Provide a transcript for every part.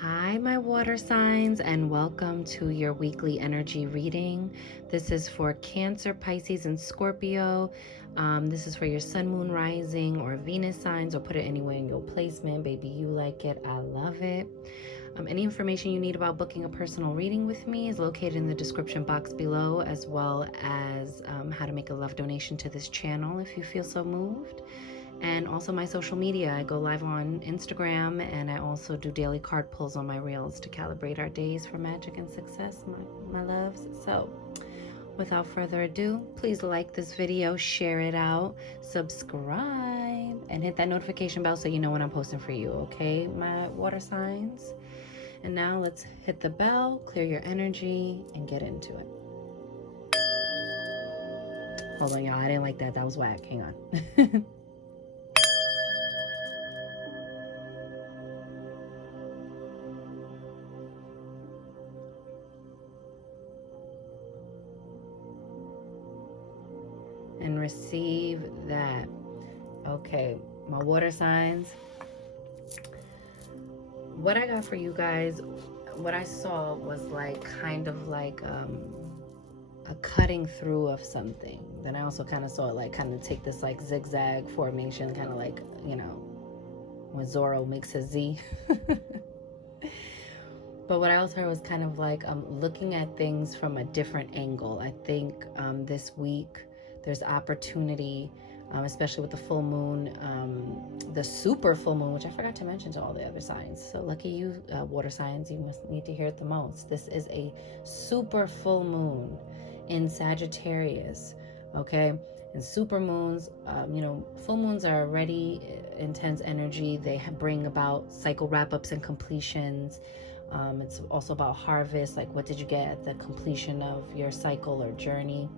Hi, my water signs, and welcome to your weekly energy reading. This is for Cancer, Pisces, and Scorpio. This is for your sun, moon, rising, or Venus signs, or put it anywhere in your placement. Baby, you like it. I love it. Any information you need about booking a personal reading with me is located in the description box below, as well as how to make a love donation to this channel if you feel so moved. And also my social media. I go live on Instagram, and I also do daily card pulls on my reels to calibrate our days for magic and success, my loves. So without further ado, please like this video, share it out, subscribe, and hit that notification bell so you know when I'm posting for you, okay, my water signs? And now let's hit the bell, clear your energy, and get into it. Hold on, y'all. I didn't like that. That was whack. Hang on. And receive that. Okay, my water signs. What I got for you guys, what I saw was like kind of like a cutting through of something. Then I also kind of saw it like kind of take this like zigzag formation, kind of like, you know, when Zorro makes his Z. But what I also heard was kind of like looking at things from a different angle. I think this week there's opportunity, especially with the full moon, the super full moon, which I forgot to mention to all the other signs. So lucky you, water signs, you must need to hear it the most. This is a super full moon in Sagittarius, okay? And super moons, full moons are already intense energy. They bring about cycle wrap-ups and completions. It's also about harvest, like what did you get at the completion of your cycle or journey,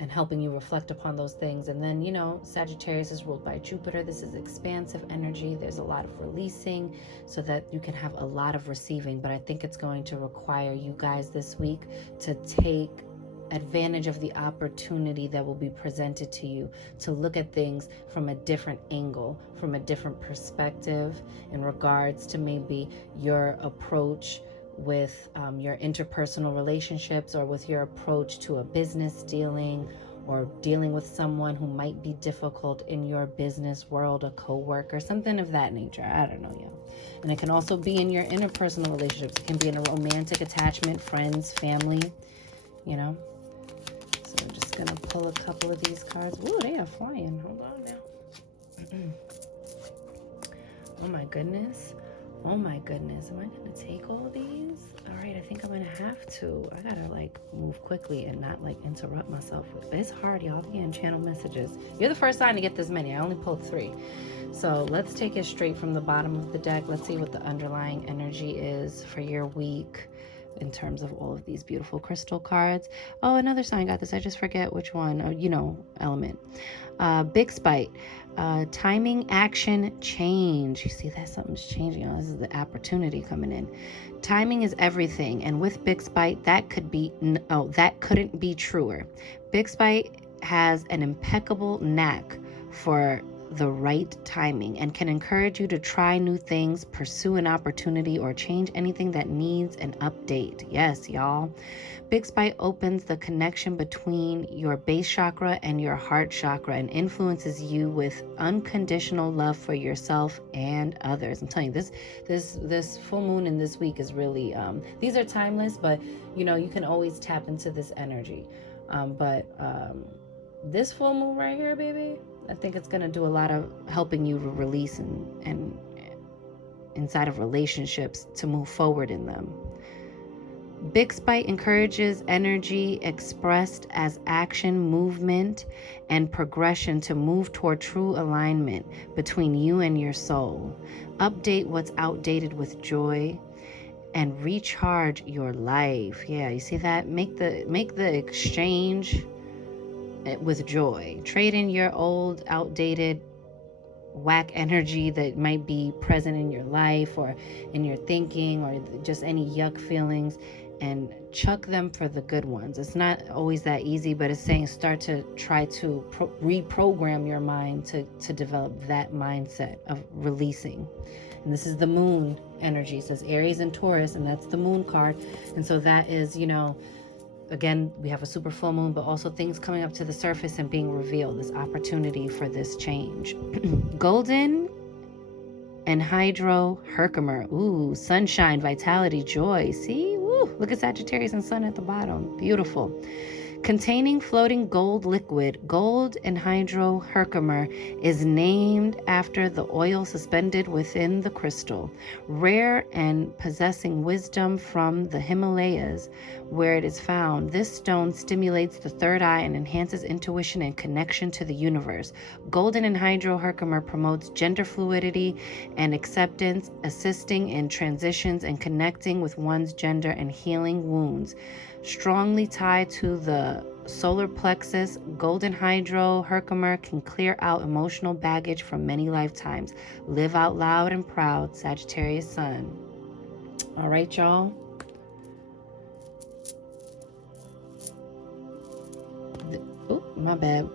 and helping you reflect upon those things. And then, Sagittarius is ruled by Jupiter. This is expansive energy. There's a lot of releasing so that you can have a lot of receiving. But I think it's going to require you guys this week to take advantage of the opportunity that will be presented to you to look at things from a different angle, from a different perspective in regards to maybe your approach with your interpersonal relationships, or with your approach to a business dealing, or dealing with someone who might be difficult in your business world, a co-worker, something of that nature. I don't know, y'all. And it can also be in your interpersonal relationships. It can be in a romantic attachment, friends, family, you know. So I'm just going to pull a couple of these cards. Ooh, they are flying. Hold on now. Oh my goodness. Oh my goodness. Am I going to take all these? All right, I think I'm going to have to. I got to like move quickly and not like interrupt myself. It's hard, y'all. I'm getting channel messages. You're the first sign to get this many. I only pulled 3. So let's take it straight from the bottom of the deck. Let's see what the underlying energy is for your week in terms of all of these beautiful crystal cards. Oh, another sign got this. I just forget which one. Element. Big spite. Timing, action, change. You see that something's changing. This is the opportunity coming in. Timing is everything. And with big spite, that couldn't be truer. Big spite has an impeccable knack for the right timing and can encourage you to try new things, pursue an opportunity, or change anything that needs an update. Yes, y'all. Big Spite opens the connection between your base chakra and your heart chakra and influences you with unconditional love for yourself and others. I'm telling you, this full moon in this week is really, these are timeless, but you can always tap into this energy. But this full moon right here, baby, I think it's going to do a lot of helping you to release and inside of relationships to move forward in them. Big Spite encourages energy expressed as action, movement, and progression to move toward true alignment between you and your soul. Update what's outdated with joy and recharge your life. Yeah, you see that? Make the exchange with joy. Trade in your old, outdated, whack energy that might be present in your life or in your thinking, or just any yuck feelings, and chuck them for the good ones. It's not always that easy, but it's saying start to try to reprogram your mind to develop that mindset of releasing. And this is the moon energy. It says Aries and Taurus, and that's the moon card. And so that is, again, we have a super full moon, but also things coming up to the surface and being revealed, this opportunity for this change. Golden and Hydro Herkimer. Ooh, sunshine, vitality, joy. See? Woo, look at Sagittarius and Sun at the bottom. Beautiful. Containing floating gold liquid, gold anhydro Herkimer is named after the oil suspended within the crystal. Rare and possessing wisdom from the Himalayas, where it is found, this stone stimulates the third eye and enhances intuition and connection to the universe. Golden anhydro Herkimer promotes gender fluidity and acceptance, assisting in transitions and connecting with one's gender and healing wounds. Strongly tied to the solar plexus, golden hydro Herkimer can clear out emotional baggage from many lifetimes. Live out loud and proud, Sagittarius Sun. All right, y'all. Oh, my bad.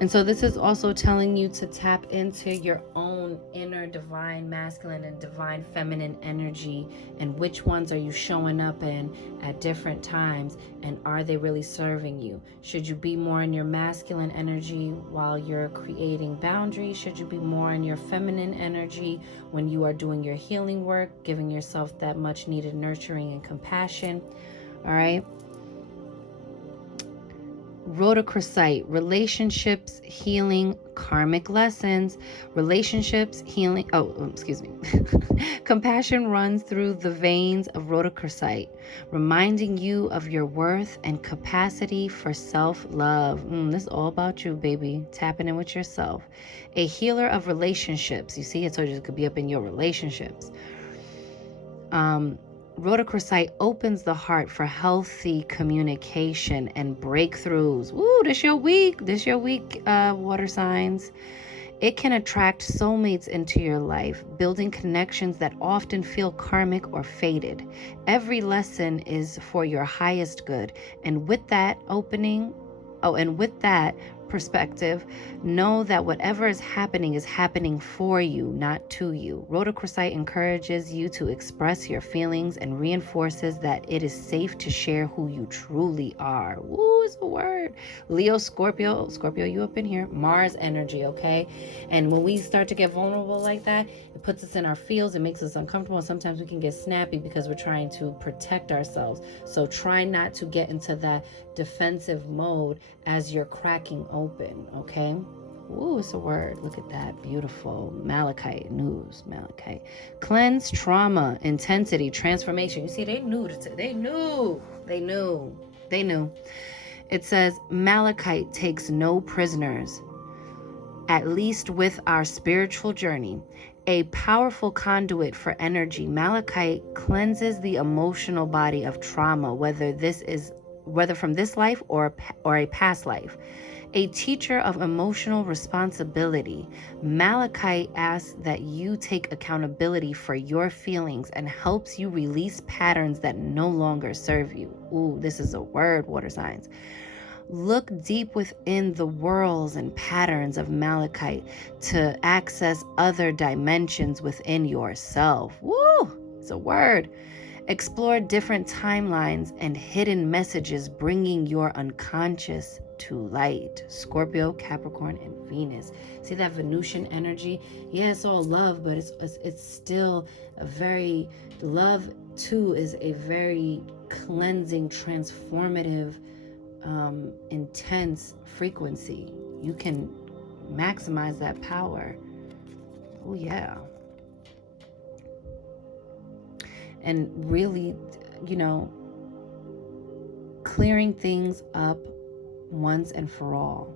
And so this is also telling you to tap into your own inner divine masculine and divine feminine energy, and which ones are you showing up in at different times, and are they really serving you? Should you be more in your masculine energy while you're creating boundaries? Should you be more in your feminine energy when you are doing your healing work, giving yourself that much needed nurturing and compassion? All right. Rhodochrosite, relationships, healing, karmic lessons, relationships, healing, compassion runs through the veins of rhodochrosite, reminding you of your worth and capacity for self-love. This is all about you, baby. Tapping in with yourself. A healer of relationships. You see, I told you it could be up in your relationships. Rhodochrosite opens the heart for healthy communication and breakthroughs. Woo, this your week, water signs. It can attract soulmates into your life, building connections that often feel karmic or fated. Every lesson is for your highest good. And with that perspective, know that whatever is happening for you, not to you. Rhodochrosite encourages you to express your feelings and reinforces that it is safe to share who you truly are. Woo, is a word. Leo, Scorpio, you up in here. Mars energy, okay? And when we start to get vulnerable like that, it puts us in our fields, it makes us uncomfortable, and sometimes we can get snappy because we're trying to protect ourselves. So try not to get into that defensive mode as you're cracking open, okay? Ooh, it's a word. Look at that. Beautiful. Malachite. Cleanse, trauma, intensity, transformation. You see, they knew. It says, Malachite takes no prisoners, at least with our spiritual journey. A powerful conduit for energy, Malachite cleanses the emotional body of trauma, whether from this life or a past life. A teacher of emotional responsibility, Malachite asks that you take accountability for your feelings and helps you release patterns that no longer serve you. Ooh, this is a word, water signs. Look deep within the whirls and patterns of Malachite to access other dimensions within yourself. Woo, it's a word. Explore different timelines and hidden messages, bringing your unconscious to light. Scorpio, Capricorn, and Venus. See that Venusian energy? Yeah, it's all love, but it's still a very, love too is a very cleansing, transformative, intense frequency. You can maximize that power. Oh yeah. And really, clearing things up once and for all.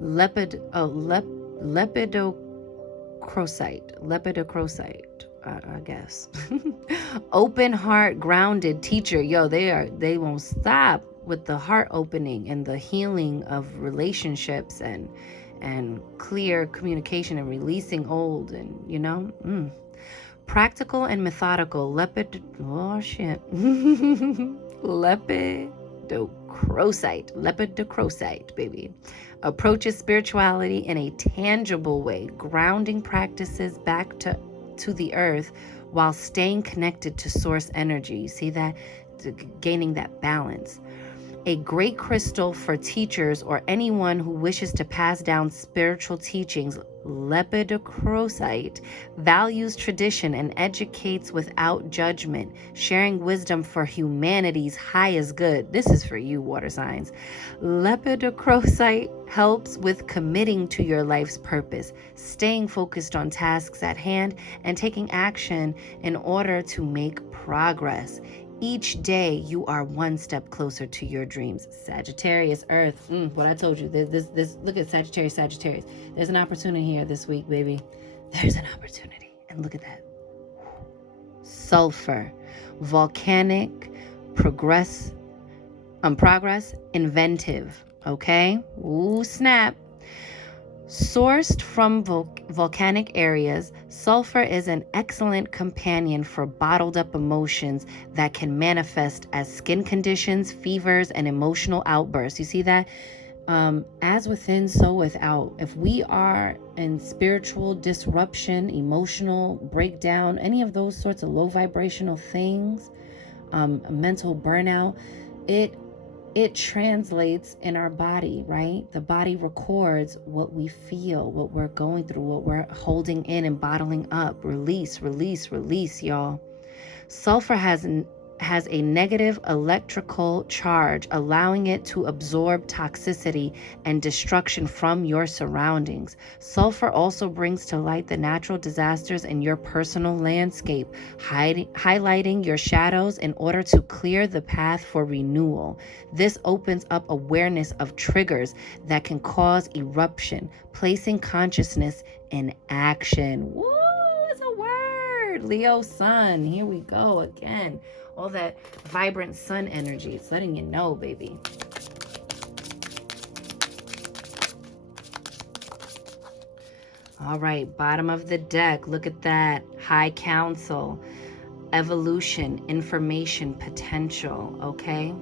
Lepidochrosite, I guess. Open heart, grounded teacher. They won't stop with the heart opening and the healing of relationships and clear communication and releasing old and Practical and methodical. Oh shit. Lepidocrocite, baby. Approaches spirituality in a tangible way, grounding practices back to the earth while staying connected to source energy. You see that? Gaining that balance. A great crystal for teachers or anyone who wishes to pass down spiritual teachings. Lepidocrocite values tradition and educates without judgment, sharing wisdom for humanity's highest good. This is for you, water signs. Lepidocrocite helps with committing to your life's purpose, staying focused on tasks at hand, and taking action in order to make progress. Each day, you are one step closer to your dreams. Sagittarius, Earth. What I told you. This. Look at Sagittarius. There's an opportunity here this week, baby. There's an opportunity. And look at that. Sulfur. Volcanic. Progress. Inventive. Okay? Ooh, snap. Sourced from volcanic areas, sulfur is an excellent companion for bottled up emotions that can manifest as skin conditions, fevers, and emotional outbursts. You see that? As within, so without. If we are in spiritual disruption, emotional breakdown, any of those sorts of low vibrational things, mental burnout, it translates in our body, right? The body records what we feel, what we're going through, what we're holding in and bottling up. Release, y'all. Sulfur has a negative electrical charge, allowing it to absorb toxicity and destruction from your surroundings. Sulfur also brings to light the natural disasters in your personal landscape, highlighting your shadows in order to clear the path for renewal. This opens up awareness of triggers that can cause eruption, placing consciousness in action. Woo, it's a word. Leo sun, here we go again. All that vibrant sun energy. It's letting you know, baby. All right, bottom of the deck. Look at that. High Council. Evolution, information, potential. Okay?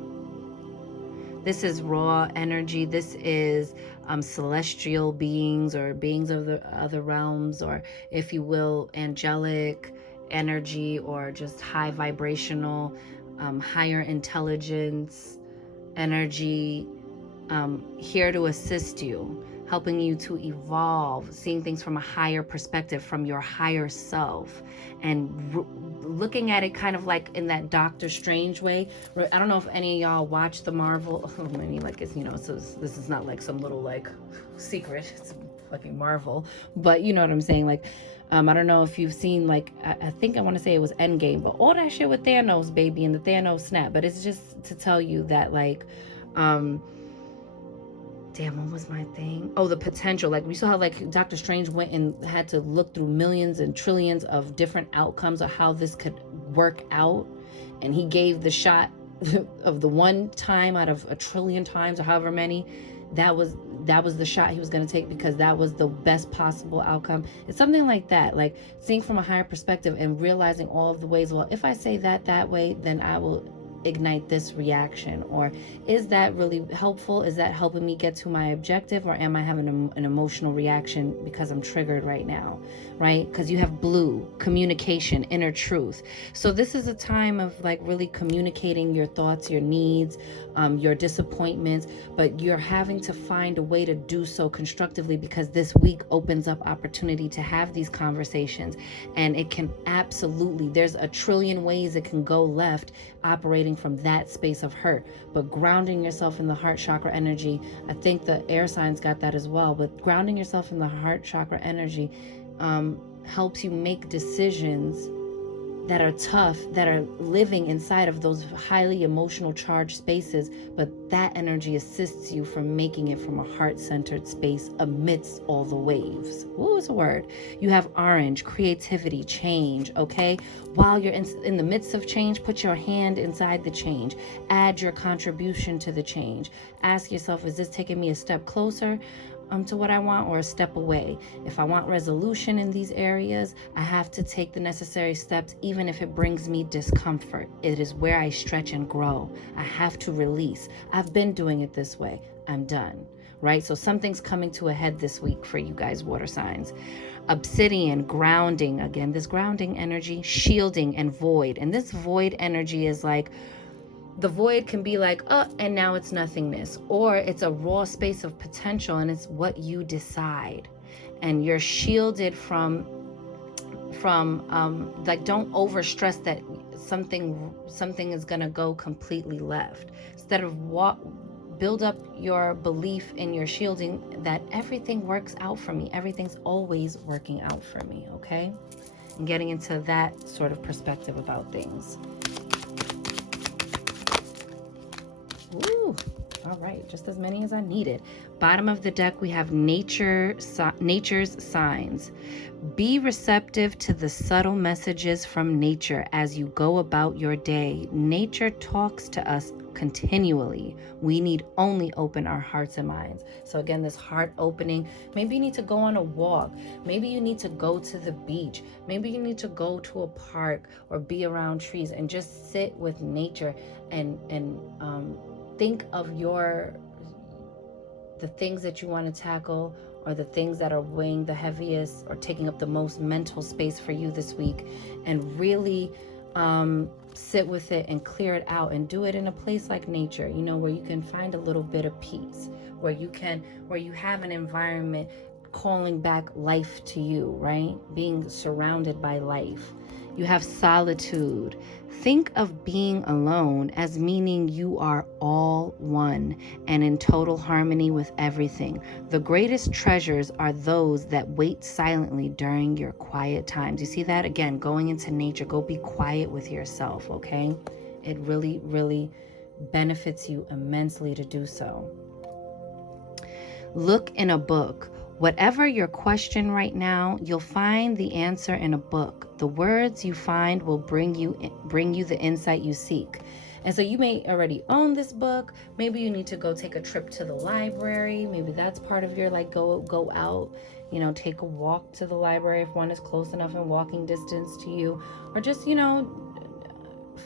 This is raw energy. This is celestial beings or beings of the other realms, or if you will, angelic energy, or just high vibrational, higher intelligence energy, here to assist you, helping you to evolve, seeing things from a higher perspective, from your higher self, and looking at it kind of like in that Doctor Strange way. I don't know if any of y'all watch the Marvel. I mean, like, it's, so this is not like some little like secret. It's fucking Marvel, but you know what I'm saying. Like, I don't know if you've seen, like, I think I want to say it was Endgame, but all that shit with Thanos, baby, and the Thanos snap. But it's just to tell you that, like, damn, what was my thing? Oh, the potential. Like, we saw how, like, Doctor Strange went and had to look through millions and trillions of different outcomes of how this could work out. And he gave the shot of the one time out of a trillion times or however many. That was the shot he was going to take because that was the best possible outcome. It's something like that, like seeing from a higher perspective and realizing all of the ways, well, if I say that way, then I will ignite this reaction. Or is that really helpful? Is that helping me get to my objective? Or am I having an emotional reaction because I'm triggered right now, right? Because you have blue, communication, inner truth. So this is a time of like really communicating your thoughts, your needs, your disappointments, but you're having to find a way to do so constructively, because this week opens up opportunity to have these conversations. And it can absolutely, there's a trillion ways it can go left operating from that space of hurt. But grounding yourself in the heart chakra energy, I think the air signs got that as well, but grounding yourself in the heart chakra energy helps you make decisions that are tough, that are living inside of those highly emotional charged spaces, but that energy assists you from making it from a heart-centered space amidst all the waves. Ooh, it's a word. You have orange, creativity, change, okay? While you're in the midst of change, put your hand inside the change. Add your contribution to the change. Ask yourself, is this taking me a step closer? to what I want, or a step away. If I want resolution in these areas, I have to take the necessary steps, even if it brings me discomfort. It is where I stretch and grow. I have to release. I've been doing it this way. I'm done, right? So something's coming to a head this week for you guys, water signs. Obsidian, grounding, again, this grounding energy, shielding and void. And this void energy is like, the void can be like, and now it's nothingness, or it's a raw space of potential, and it's what you decide. And you're shielded from like, don't overstress that something is gonna go completely left. Instead of build up your belief in your shielding that everything works out for me. Everything's always working out for me, okay? And getting into that sort of perspective about things. Ooh, all right, just as many as I needed. Bottom of the deck, we have nature's signs. Be receptive to the subtle messages from nature as you go about your day. Nature talks to us continually. We need only open our hearts and minds. So again, this heart opening, maybe you need to go on a walk. Maybe you need to go to the beach. Maybe you need to go to a park or be around trees and just sit with nature and think of the things that you want to tackle, or the things that are weighing the heaviest or taking up the most mental space for you this week, and really sit with it and clear it out, and do it in a place like nature, you know, where you can find a little bit of peace, where you have an environment calling back life to you, right? Being surrounded by life. You have solitude. Think of being alone as meaning you are all one and in total harmony with everything. The greatest treasures are those that wait silently during your quiet times. You see that? Again, going into nature, go be quiet with yourself, okay? It really, really benefits you immensely to do so. Look in a book. Whatever your question right now, you'll find the answer in a book. The words you find will bring you the insight you seek. And so you may already own this book. Maybe you need to go take a trip to the library. Maybe that's part of your, like, go out, you know, take a walk to the library if one is close enough in walking distance to you, or just, you know,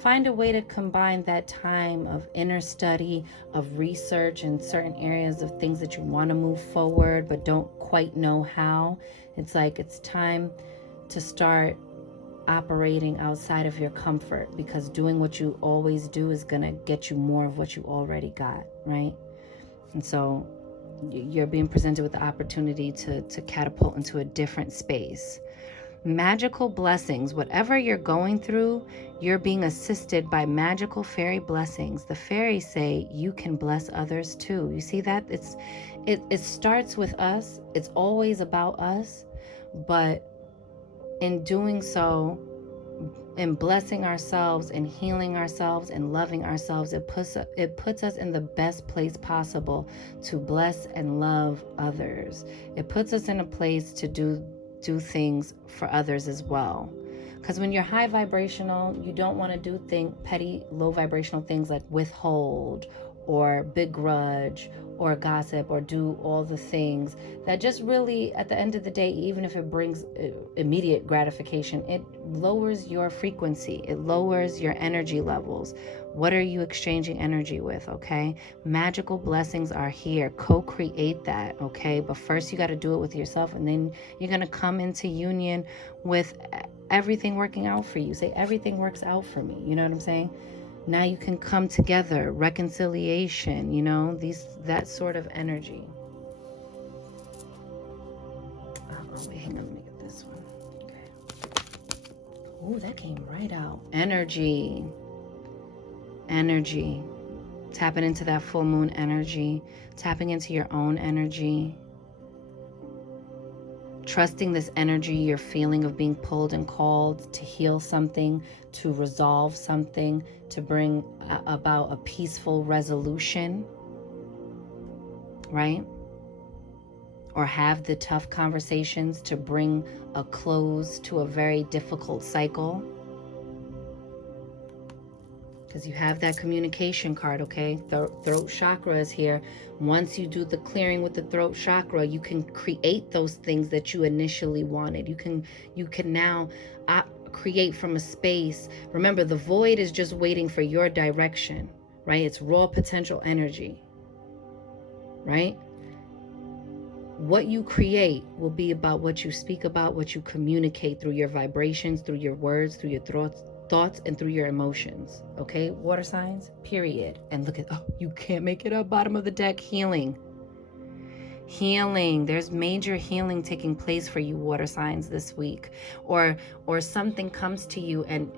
find a way to combine that time of inner study, of research in certain areas of things that you want to move forward but don't quite know how. It's like it's time to start operating outside of your comfort, because doing what you always do is going to get you more of what you already got, right? And so you're being presented with the opportunity to catapult into a different space. Magical blessings. Whatever you're going through, you're being assisted by magical fairy blessings. The fairies say you can bless others too. You see that? It starts with us. It's always about us. But in doing so, in blessing ourselves and healing ourselves and loving ourselves, it puts us in the best place possible to bless and love others. It puts us in a place to do things for others as well. Because when you're high vibrational, you don't want to do petty, low vibrational things like withhold or begrudge or gossip or do all the things that just really, at the end of the day, even if it brings immediate gratification, it lowers your frequency. It lowers your energy levels. What are you exchanging energy with, okay? Magical blessings are here. Co-create that, okay? But first you got to do it with yourself, and then you're going to come into union with everything working out for you. Say, everything works out for me. You know what I'm saying? Now you can come together, reconciliation, you know, that sort of energy. Oh, wait, hang on, let me get this one. Okay. Oh, that came right out. Energy. Tapping into that full moon energy, tapping into your own energy. Trusting this energy you're feeling of being pulled and called to heal something, to resolve something, to bring about a peaceful resolution, right? Or have the tough conversations to bring a close to a very difficult cycle. because you have that communication card, okay? The throat chakra is here. Once you do the clearing with the throat chakra, you can create those things that you initially wanted. You can now create from a space. Remember, the void is just waiting for your direction, right? It's raw potential energy, right? What you create will be about what you speak about, what you communicate through your vibrations, through your words, through your thoughts, and through your emotions. Okay, water signs, period. And look at, oh, you can't make it up. Bottom of the deck, healing. Healing. There's major healing taking place for you, water signs, this week. Or something comes to you and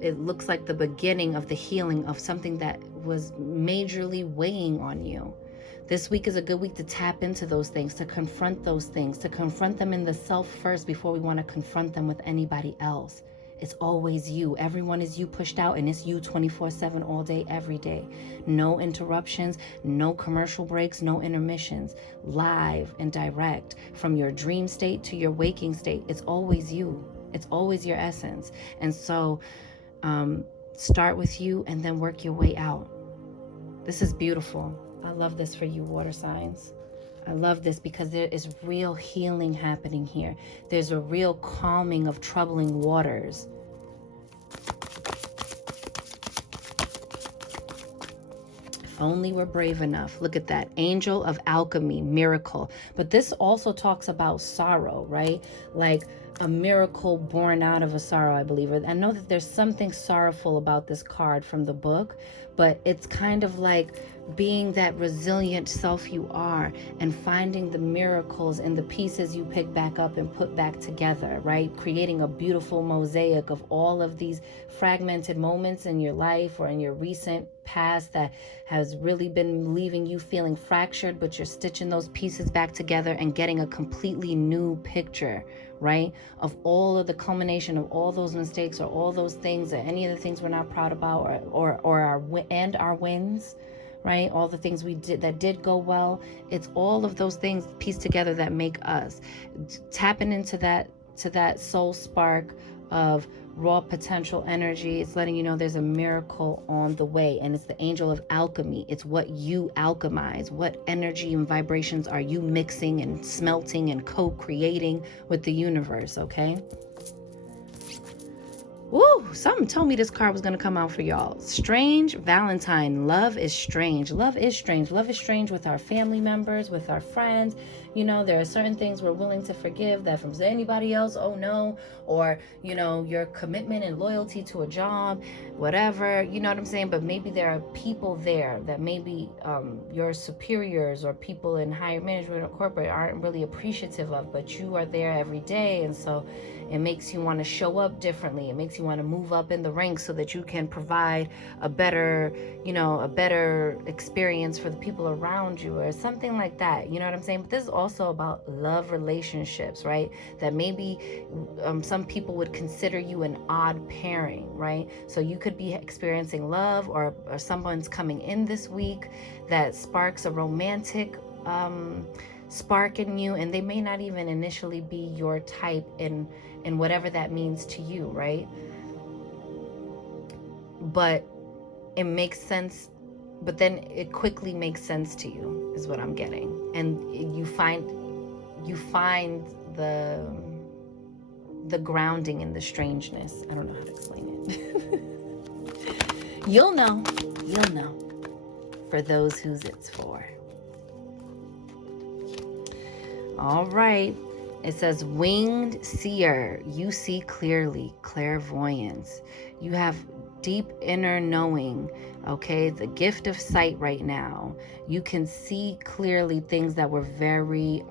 it looks like the beginning of the healing of something that was majorly weighing on you. This week is a good week to tap into those things, to confront those things, to confront them in the self first before we want to confront them with anybody else. It's always you. Everyone is you pushed out, and it's you 24/7 all day, every day. No interruptions, no commercial breaks, no intermissions. Live and direct from your dream state to your waking state. It's always you. It's always your essence. And so start with you and then work your way out. This is beautiful. I love this for you, water signs. I love this because there is real healing happening here. There's a real calming of troubling waters. If only we're brave enough. Look at that. Angel of alchemy, miracle. But this also talks about sorrow, right? Like a miracle born out of a sorrow, I believe. I know that there's something sorrowful about this card from the book, but it's kind of like being that resilient self you are and finding the miracles in the pieces you pick back up and put back together, right? Creating a beautiful mosaic of all of these fragmented moments in your life or in your recent past that has really been leaving you feeling fractured, but you're stitching those pieces back together and getting a completely new picture, right? Of all of the culmination of all those mistakes or all those things or any of the things we're not proud about or our wins, right? All the things we did that did go well. It's all of those things pieced together that make us. Tapping into that soul spark of raw potential energy. It's letting you know there's a miracle on the way, and it's the angel of alchemy. It's what you alchemize. What energy and vibrations are you mixing and smelting and co-creating with the universe, okay? Woo, something told me this card was going to come out for y'all. Strange Valentine. Love is strange. Love is strange. Love is strange with our family members, with our friends. You know, there are certain things we're willing to forgive that from anybody else, oh no. Or, you know, your commitment and loyalty to a job, whatever, you know what I'm saying? But maybe there are people there that maybe your superiors or people in higher management or corporate aren't really appreciative of, but you are there every day. And so it makes you want to show up differently. It makes you want to move up in the ranks so that you can provide a better, you know, a better experience for the people around you or something like that. You know what I'm saying? But this is also about love relationships, right? That maybe some people would consider you an odd pairing, right? So you could be experiencing love or someone's coming in this week that sparks a romantic spark in you, and they may not even initially be your type in whatever that means to you, right? But it makes sense, but then it quickly makes sense to you is what I'm getting. And you find the grounding in the strangeness. I don't know how to explain it. You'll know for those whose it's for. All right. It says winged seer. You see clearly. Clairvoyance. You have deep inner knowing. Okay. The gift of sight right now. You can see clearly things that were very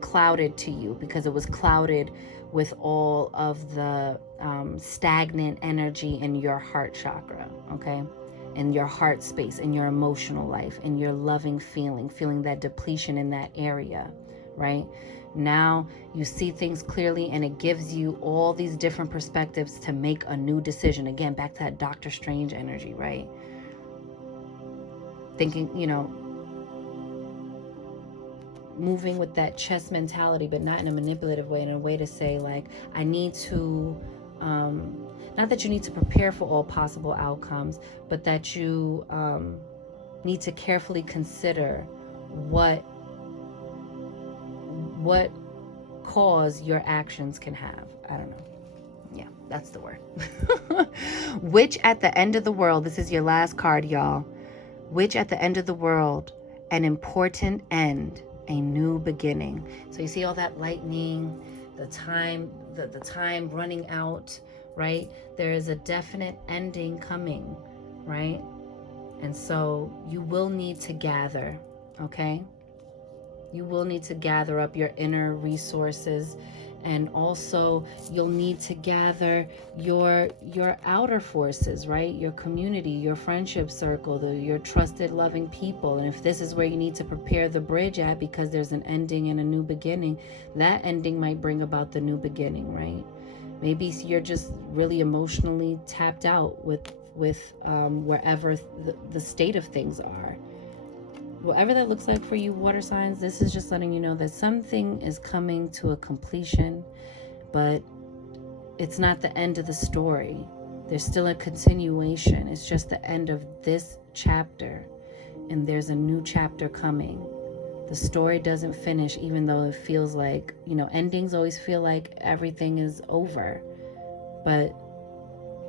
clouded to you because it was clouded with all of the stagnant energy in your heart chakra. Okay. In your heart space, in your emotional life, in your loving feeling that depletion in that area, right? Now you see things clearly and it gives you all these different perspectives to make a new decision. Again, back to that Doctor Strange energy, right? Thinking, you know, moving with that chess mentality, but not in a manipulative way, in a way to say like, I need to not that you need to prepare for all possible outcomes, but that you need to carefully consider what cause your actions can have. I don't know. Yeah, that's the word. Which at the end of the world, this is your last card, y'all. Which at the end of the world, an important end, a new beginning. So you see all that lightning, the time running out, right? There is a definite ending coming, right? And so you will need to gather, okay? You will need to gather up your inner resources, and also you'll need to gather your outer forces, right? Your community, your friendship circle, your trusted loving people. And if this is where you need to prepare the bridge at, because there's an ending and a new beginning, that ending might bring about the new beginning, right? Maybe you're just really emotionally tapped out with wherever the state of things are. Whatever that looks like for you, water signs, this is just letting you know that something is coming to a completion, but it's not the end of the story. There's still a continuation. It's just the end of this chapter, and there's a new chapter coming. The story doesn't finish, even though it feels like, endings always feel like everything is over. But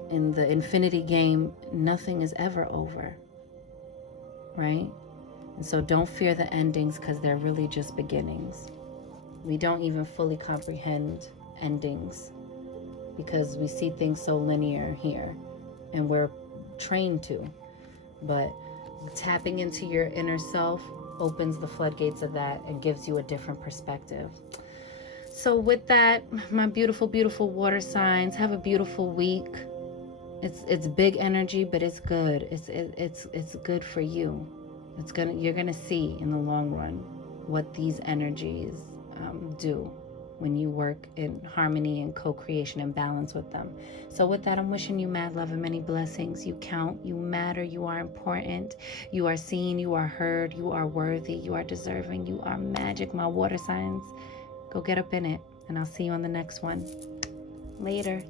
in the infinity game, nothing is ever over, right? And so don't fear the endings, because they're really just beginnings. We don't even fully comprehend endings because we see things so linear here, and we're trained to. But tapping into your inner self opens the floodgates of that and gives you a different perspective. So with that, my beautiful, beautiful water signs, have a beautiful week. It's big energy, but it's good. It's good for you. You're gonna see in the long run what these energies do when you work in harmony and co-creation and balance with them. So with that, I'm wishing you mad love and many blessings. You count, you matter, you are important, you are seen, you are heard, you are worthy, you are deserving, you are magic, my water signs. Go get up in it, and I'll see you on the next one. Later.